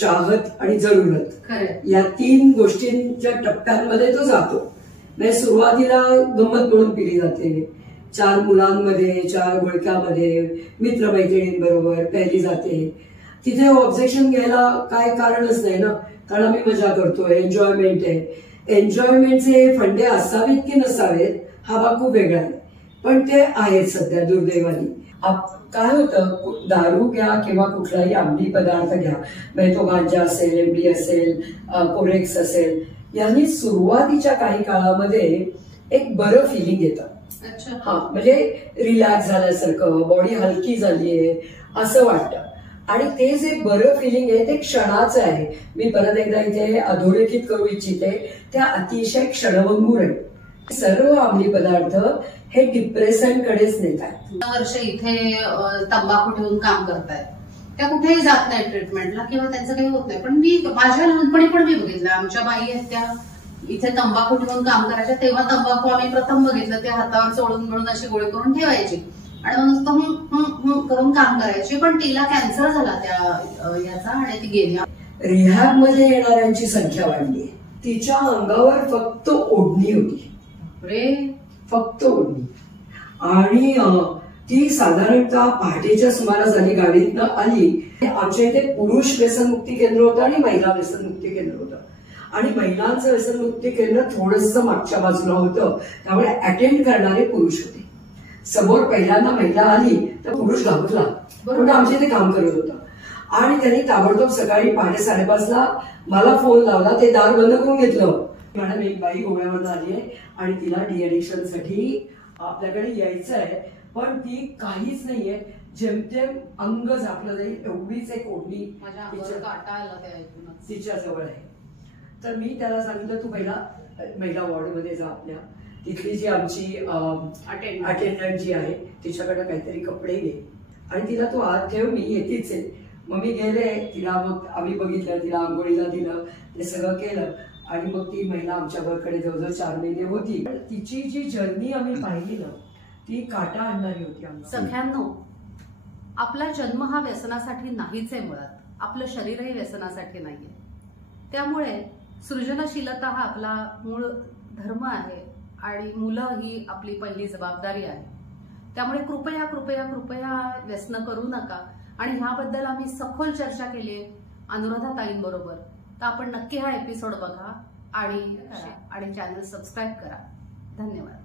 चाहत आणि जरूरत या 3 गोष्टींच्या टप्प्यांमध्ये तो जातो. म्हणजे सुरुवातीला गंमत म्हणून पिली जाते, 4 मुलांमध्ये 4 घोळक्यामध्ये मित्रमैत्रिणींबरोबर प्यायली जाते. तिथे ऑब्जेक्शन घ्यायला काय कारणच नाही ना, कारण आम्ही मजा करतोय, एन्जॉयमेंट आहे. एन्जॉयमेंटचे फंडे असावेत की नसावेत हा भाग खूप वेगळा आहे, पण ते आहेत सध्या दुर्दैवानी. काय होतं, दारू घ्या किंवा कुठलाही अंमली पदार्थ घ्या, म्हणजे तो गांजा असेल, एमडी असेल, कोरेक्स असेल, यांनी सुरुवातीच्या काही काळामध्ये एक बरं फिलिंग येतं. हा, म्हणजे रिलॅक्स झाल्यासारखं, बॉडी हलकी झालीये असं वाटतं. आणि ते जे बरं फिलिंग आहे ते क्षणाचं आहे. मी परत एकदा इथे अधोरेखित करू इच्छिते, ते अतिशय क्षणभंगूर आहे. सर्व अंमली पदार्थ हे डिप्रेशनकडेच नेतात. वर्ष इथे तंबाखू ठेवून काम करतायत, त्या कुठेही जात नाही ट्रीटमेंटला किंवा त्यांचं काही होत नाही. पण मी माझ्या लहानपणी पण मी बघितलं, आमच्या बाई आहेत त्या इथे तंबाखू ठेवून काम करायच्या, तेव्हा तंबाखू आम्ही प्रथम बघितलं, ते हातावर चोळून मिळून अशी गोळी करून ठेवायची आणि नुसतं करून काम करायची. पण तिला कॅन्सर झाला त्या याचा आणि ती गेली. रिहॅब मध्ये येणाऱ्यांची संख्या वाढली. तिच्या अंगावर फक्त ओढणी होती, फक्त ओढणी. आणि ती साधारणतः पहाटेच्या सुमारास झाली, गाडीतनं आली. आमच्या इथे पुरुष व्यसनमुक्ती केंद्र होतं आणि महिला व्यसनमुक्ती केंद्र होतं. आणि महिलांचं व्यसनमुक्ती केंद्र थोडंसं मागच्या बाजूला होतं, त्यामुळे अटेंड करणारे पुरुष होते. समोर पहिल्यांदा महिला आली तर पुरुष घाबरला, पण आमच्या इथे काम करत होता. आणि त्यांनी ताबडतोब सकाळी 5:30ला मला फोन लावला, ते दार बंद करून घेतलं. मॅडम, एक बाई गोव्यावरून आली आहे आणि तिला डिएडिक्शन साठी आपल्याकडे यायचं आहे, पण ती काहीच नाहीये, जेमतेम अंग झाकलं जाईल एवढीच एक ओढणी तिच्या जवळ आहे. तर मी त्याला सांगितलं, तू पहिला महिला वॉर्डमध्ये जा, आपल्या तिथली जी आमची अटेंडंट जी आहे तिच्याकडे काहीतरी कपडे घे आणि तिला तू आत ठेव, मी येतेच आहे. मग मी गेले, तिला मग आम्ही बघितलं, तिला आंघोळीला दिलं, ते सगळं केलं. आणि मग ती महिला आमच्या घराकडे जवळजवळ 4 महिने होती. तिची जी जर्नी आम्ही पाहिली ना, ती काटा आणणारी होती. सगळ्यांनो, आपला जन्म हा व्यसनासाठी नाहीच आहे, मुळात आपलं शरीरही व्यसनासाठी नाहीये. त्यामुळे सृजनशीलता हा आपला मूळ धर्म आहे आणि मुलं ही आपली पहिली जबाबदारी आहे. त्यामुळे कृपया कृपया कृपया व्यसन करू नका. आणि ह्याबद्दल आम्ही सखोल चर्चा केली आहे अनुराधा ताईंबरोबर. तर आपण नक्की हा एपिसोड बघा आणि चॅनल सबस्क्राईब करा. धन्यवाद.